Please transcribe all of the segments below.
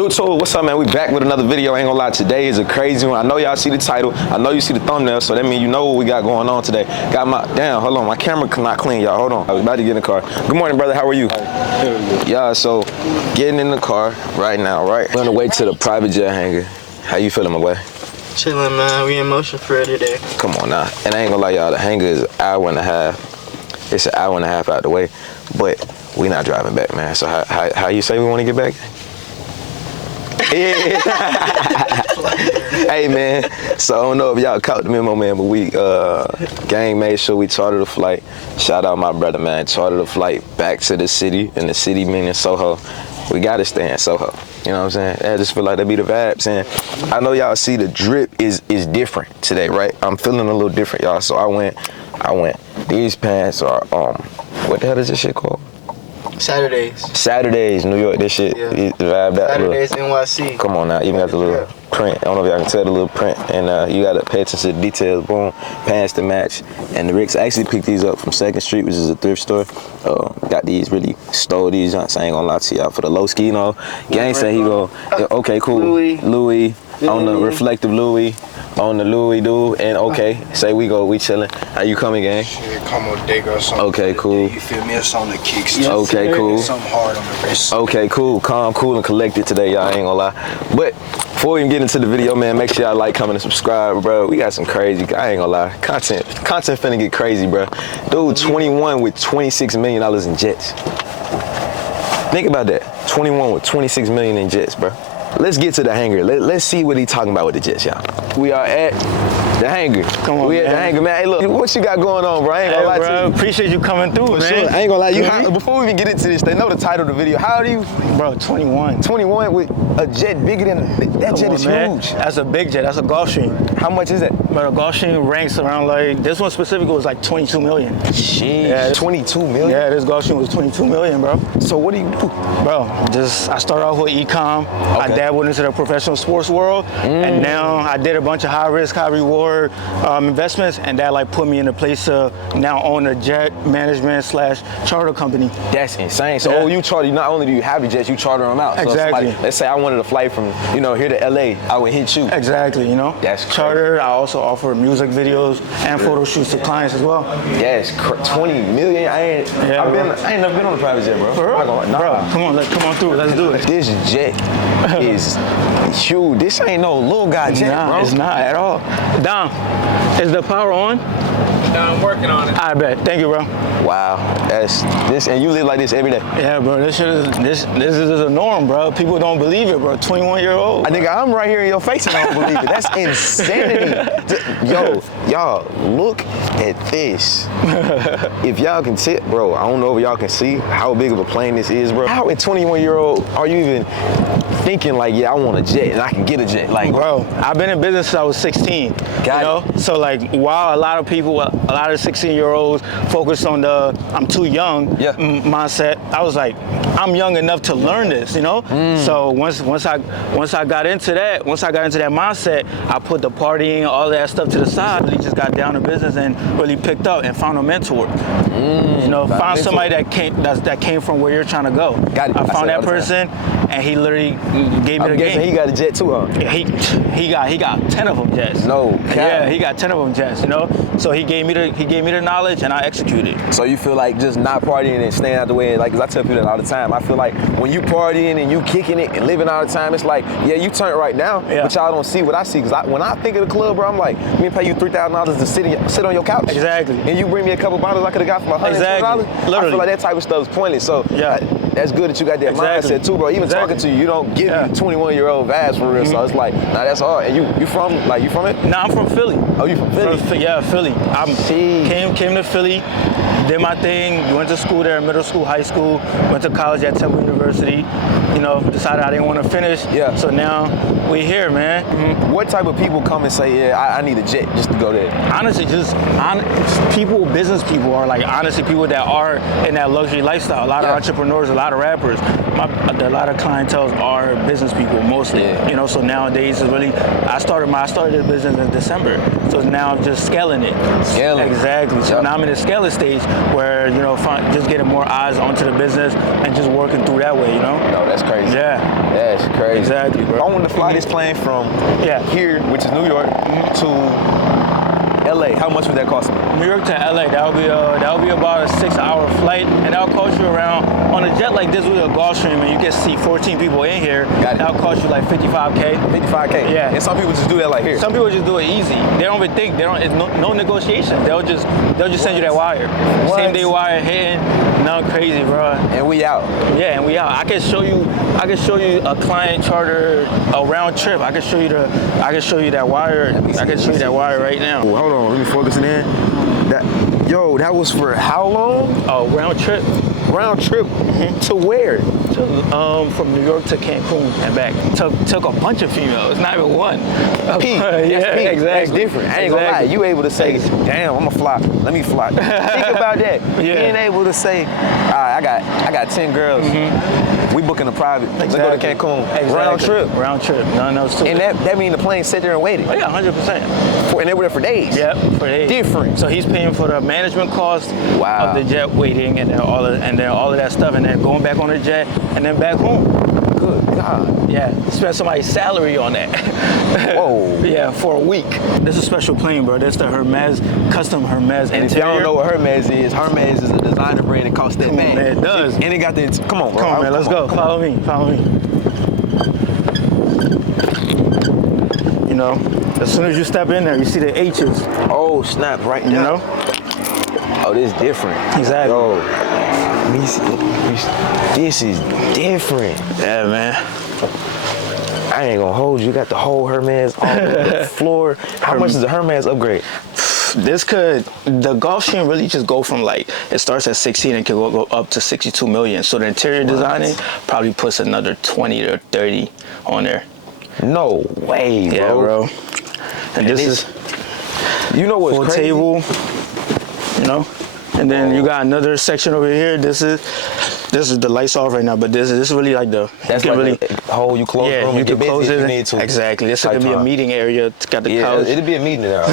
YouTube, what's up, man? We back with another video. Ain't gonna lie, today is a crazy one. I know y'all see the title. I know you see the thumbnail, so that means you know what we got going on today. Got my, damn, hold on, my camera not clean, y'all. Hold on, I was about to get in the car. Good morning, brother, how are you? Yeah, so getting in the car right now, right? We're on the way to the private jet hangar. How you feeling, my boy? Chilling, man. We in motion for today. Come on now. And I ain't gonna lie, y'all, the hangar is an hour and a half. It's an hour and a half out the way, but we not driving back, man. So how you say we want to get back? Yeah. Hey, man. So I don't know if y'all caught the memo, man, but we gang made sure we chartered a flight. Shout out my brother, man. Chartered a flight back to the city, and the city meaning Soho. We gotta stay in Soho. You know what I'm saying? I just feel like that be the vibes. And I know y'all see the drip is different today, right? I'm feeling a little different, y'all. So I went. These pants are what the hell is this shit called? Saturdays, New York. This shit, yeah. The vibe that Saturdays, little, NYC. Come on now, even got the little print. I don't know if y'all can tell the little print. And you gotta pay attention to the details. Boom, pants to match. And the Ricks actually picked these up from 2nd Street, which is a thrift store. Got these, really stole these. I ain't gonna lie to y'all for the low ski, you know. Gang said he go, okay, cool. Louis on the reflective Louis. On the Louis dude, and okay, say we chillin'. How you coming, gang? Shit, come on, dig or something. Okay, cool. You feel me? It's on the kicks. Yes, okay, cool. Something hard on the wrist. Okay, cool. Calm, cool, and collected today, y'all. I ain't gonna lie. But before we even get into the video, man, make sure y'all like, comment, and subscribe, bro. We got some crazy, I ain't gonna lie. Content finna get crazy, bro. Dude, 21 with $26 million in jets. Think about that. 21 with $26 million in jets, bro. Let's get to the hangar. Let's see what he talking about with the jets, y'all. We are at the hangar. Come on, we at the hangar, man. Hey, look, what you got going on, bro? I ain't gonna lie to you. Appreciate you coming through, man. Sure. I ain't gonna lie. Before we even get into this, they know the title of the video. How old are you? Bro, 21. 21 with a jet bigger than, that jet is huge. That's a big jet. That's a Gulfstream. How much is that? But a Gulfstream ranks around like, this one specifically was like 22 million. Jeez. Yeah, 22 million? Yeah, this Gulfstream was 22 million, bro. So what do you do? Bro, I started off with e-com. Okay. I dabbled into the professional sports world, and now I did a bunch of high risk, high reward investments, and that like put me in a place to now own a jet management / charter company. That's insane. So you charter, not only do you have the jets, you charter them out. Exactly. So it's like, let's say I wanted a flight from, here to LA, I would hit you. Exactly, That's crazy. Charter. I also offer music videos and photo shoots to clients as well. Yes, 20 million. I ain't never been on a private jet, bro. For real? Bro, come on through. Let's do it. This jet is huge. This ain't no little guy jet, bro. It's not at all. Dom, is the power on? Yeah, I'm working on it. I bet. Thank you, bro. Wow, that's this, and you live like this every day. Yeah, bro. This is a norm, bro. People don't believe it, bro. 21-year-old. I think I'm right here in your face and I don't believe it. That's insanity. Yo, y'all, look at this. If y'all can see, bro, I don't know if y'all can see how big of a plane this is, bro. How at 21-year-old are you even thinking like, yeah, I want a jet and I can get a jet? Like, bro, I've been in business since I was 16. Got it. So like, while a lot of people, a lot of 16-year-olds focus on the I'm too young mindset, I was like, I'm young enough to learn this, So once I got into that mindset, I put the partying, all that stuff to the side. Really just got down to business and really picked up and found a mentor. Find somebody that came from where you're trying to go. Got it. I found that person, and he literally gave me the game. He got a jet too, huh? Yeah, he got 10 of them jets. No cap. Yeah, he got 10 of them jets. So he gave me the knowledge, and I executed. So you feel like just not partying and staying out the way, like, cause I tell people that all the time. I feel like when you partying and you kicking it and living all the time, it's like, yeah, you turn right now, but y'all don't see what I see. Cause when I think of the club, bro, I'm like, me pay you $3,000 to sit on your couch. Exactly. And you bring me a couple bottles I could have got for $120. Exactly. Literally. I feel like that type of stuff is pointless. So that's good that you got that mindset too, bro. Even talking to you don't give you 21-year-old vibes for real. So it's like, nah, that's hard. And you from it? Nah, I'm from Philly. Oh, you from Philly? Yeah, Philly. I came to Philly, did my thing, went to school there, middle school, high school, went to college at Temple University, decided I didn't want to finish. Yeah. So now we here, man. What type of people come and say, yeah, I need a jet just to go there? Honestly, business people are like, honestly, people that are in that luxury lifestyle. A lot of entrepreneurs, a lot of rappers, a lot of clientele are business people mostly. Yeah. You know, so nowadays it's really. I started the business in December, so now I'm just scaling it. Scaling. Exactly. So Yep. now I'm in the scaling stage where just getting more eyes onto the business and just working through that way. You know. No, that's crazy. Yeah. That's crazy. Exactly, bro. I want to fly this plane from here, which is New York, to LA. How much would that cost me? New York to LA, that would be about a 6-hour flight, and that'll cost you around, on a jet like this with a Gulfstream, and you can see 14 people in here. Got it. That'll cost you like 55K. 55K. Yeah. And some people just do that like here. Some people just do it easy. They don't even think. It's no negotiation. They'll just send you that wire. What? Same day wire hitting. Nothing crazy, bro. And we out. Yeah, and we out. I can show you a client charter, a round trip. I can show you that wire. I can show you that wire right now. Ooh, hold on, let me focus in. That was for how long? Oh, round trip. Round trip to where? From New York to Cancun and back. Took a bunch of females, not even one. Peak. Yeah, That's peak. exactly. That's different. I ain't gonna lie. You able to say, damn, I'm gonna fly. Let me fly. Think about that. Yeah. Being able to say, all right, I got 10 girls. We booking a private. Let's go to Cancun. Exactly. Round trip. Round trip. None of those two. And that means the plane sat there and waited. Oh yeah, 100%. And they were there for days. Yep, for days. Different. So he's paying for the management cost Wow. of the jet waiting and then all of that stuff, and then going back on the jet and then back home. Good God. Yeah, spend somebody's salary on that. Whoa. Yeah, for a week. This is a special plane, bro. That's the custom Hermes And interior. if y'all don't know what Hermes is a designer brand that costs that man. It does. And it got the, come on, bro. Come on, man, let's go. Follow me. You know, as soon as you step in there, you see the H's. Oh, snap, right You now. know? Oh, this is different. Exactly. Yo, this is different. Yeah, man. I ain't gonna hold you. You got the whole Hermes on the floor. How much is the Hermes upgrade? The Gulfstream really just go from it starts at 16 and can go up to 62 million. So the interior designing probably puts another 20 or 30 on there. No way, bro. Yeah, bro. And this is you know what's full crazy? table, you know? And then you got another section over here. This is the lights off right now, but this is really like That's you can like the hole you close room you and can get close busy it if you need to. Exactly. This is gonna be a Time. meeting area. It's got the Yeah, couch. it'd be a meeting there.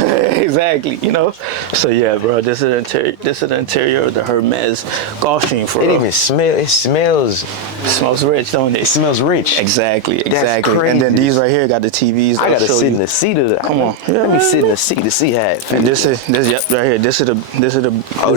Exactly, you know. So yeah, bro, this is the interior. This is the interior of the Hermes Gulfstream. For It real. even smells. It smells. It smells rich, don't it? It smells rich. Exactly. That's And then crazy. these right here got the TVs. I gotta I'll show sit you. in the seat of the. Come on. Let me sit in the seat to see how it feels. And this right here. This is the this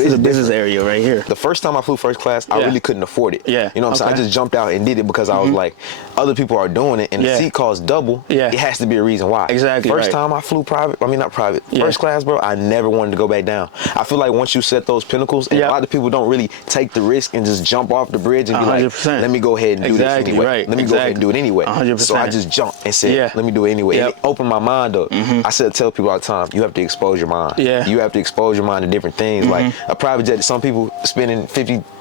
is business area right here. The first time I flew first class, I Yeah. really couldn't afford it. Yeah, You know what I'm saying? I okay. just jumped out and did it because I was like, other people are doing it and Yeah. the seat costs double. Yeah. It has to be a reason why. Exactly, First right. time I flew not private. Yeah. First class, bro, I never wanted to go back down. I feel like once you set those pinnacles, and Yeah. a lot of people don't really take the risk and just jump off the bridge and be 100%. like, let me go ahead and do Exactly, this anyway. right. Let me go ahead and do it anyway. 100%. So I just jumped and said, Yeah. let me do it anyway. Yep. And it opened my mind up. I said, tell people all the time, you have to expose your mind. Yeah. You have to expose your mind to different things. Like a private jet, some people spending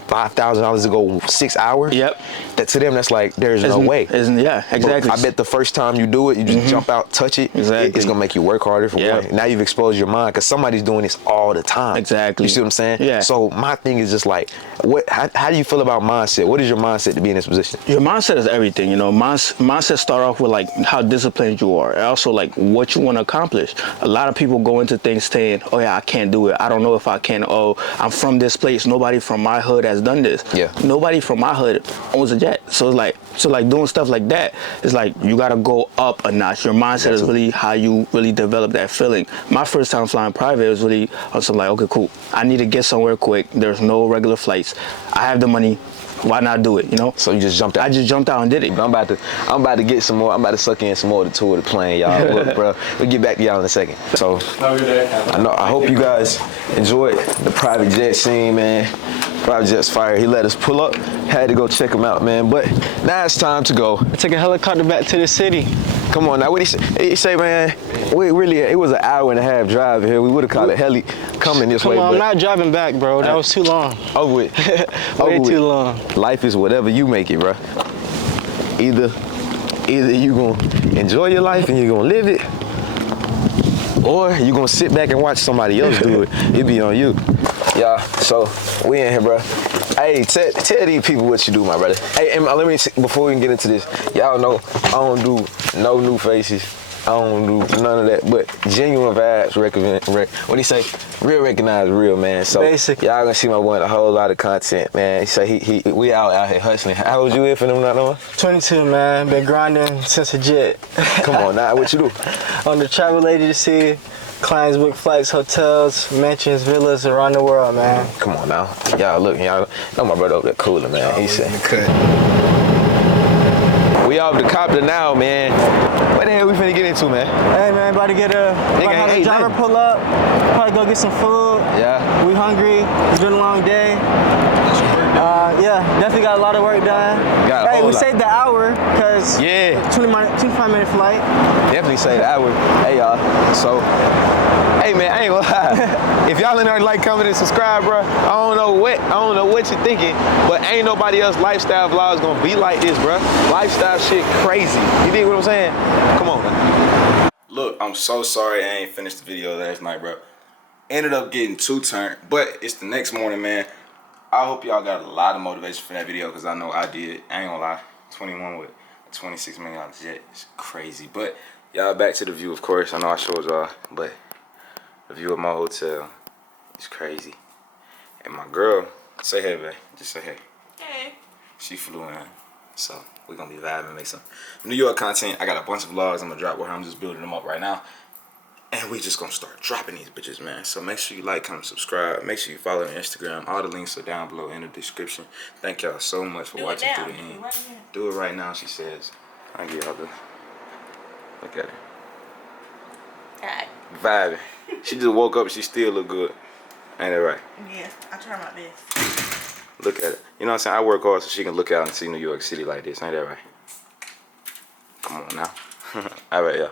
$55,000 to go 6 hours. Yep. That to them, that's like there's no way. Yeah, exactly. But I bet the first time you do it, you just jump out, touch it. Exactly. It's gonna make you work harder for Yep. one. Now you've exposed your mind because somebody's doing this all the time. Exactly. You see what I'm saying? Yeah. So my thing is just like, how do you feel about mindset? What is your mindset to be in this position? Your mindset is everything, you know. Mindset start off with how disciplined you are, and also what you want to accomplish. A lot of people go into things saying, "Oh yeah, I can't do it. I don't know if I can. Oh, I'm from this place. Nobody from my hood has done this. Yeah. Nobody from my hood owns a jet. So it's like doing stuff like that is like you gotta go up a notch. Your mindset is really how you really develop that feeling. My first time flying private, it was really also like, okay, cool. I need to get somewhere quick. There's no regular flights. I have the money. Why not do it? You know. So you just jumped out. I just jumped out and did it. I'm about to get some more. I'm about to suck in some more of the tour of the plane, y'all. Look, bro, we'll get back to y'all in a second. So I hope you guys enjoyed the private jet scene, man. Private jet's fire. He let us pull up. Had to go check him out, man. But now it's time to go. I took a helicopter back to the city. Come on now. What he say, man? It was an hour and a half drive here. We would have caught a heli coming this way. Come on, but I'm not driving back, bro. That was too long. over with. Way Over too with. long. Life is whatever you make it, bro. Either you gonna enjoy your life and you're gonna live it, or you gonna sit back and watch somebody else do it. It be on you. Yeah, so we in here, bro. Hey, tell these people what you do, my brother. Hey, and let me before we can get into this, y'all know I don't do no new faces. I don't do none of that, but genuine vibes. What do you say? Real recognize real, man. So Basically. y'all gonna see my boy in a whole lot of content, man. He say we out here hustling. How old you in for them not knowing? 22, man. Been grinding since a jet. Come on, now what you do? On the travel agency, clients book flights, hotels, mansions, villas around the world, man. Come on now, y'all look, y'all know my brother over there cooler, man. He said. We off the copter now, man. What the hell we finna get into, man? Hey, man, about to get have a driver pull up. Probably go get some food. Yeah. We hungry. It's been a long day. Yeah, definitely got a lot of work done. Hey, we saved the hour because 25-minute flight. Definitely saved the hour. Hey, y'all. So, hey, man, I ain't gonna lie. If y'all ain't already like, comment, and subscribe, bro, I don't know what you're thinking, but ain't nobody else lifestyle vlogs gonna be like this, bro. Lifestyle shit crazy. You dig what I'm saying? Come on, man. Look, I'm so sorry I ain't finished the video last night, bro. Ended up getting 2 turned, but it's the next morning, man. I hope y'all got a lot of motivation for that video, because I know I did. I ain't gonna lie. 21 with a $26 million jet. It's crazy. But y'all, back to the view, of course. I know I showed y'all, but the view of my hotel is crazy. And my girl, say hey, babe. Just say hey. Hey. She flew in. So we're gonna be vibing, make some New York content. I got a bunch of vlogs I'm gonna drop with her. I'm just building them up right now. And we just gonna start dropping these bitches, man. So make sure you like, comment, subscribe. Make sure you follow me on Instagram. All the links are down below in the description. Thank y'all so much for watching through the end. Do it right now, she says. I give y'all the look at her. Alright. Vibing. She just woke up and she still look good. Ain't that right? Yeah, I try my best. Look at it. You know what I'm saying? I work hard so she can look out and see New York City like this. Ain't that right? Come on now. All right, y'all.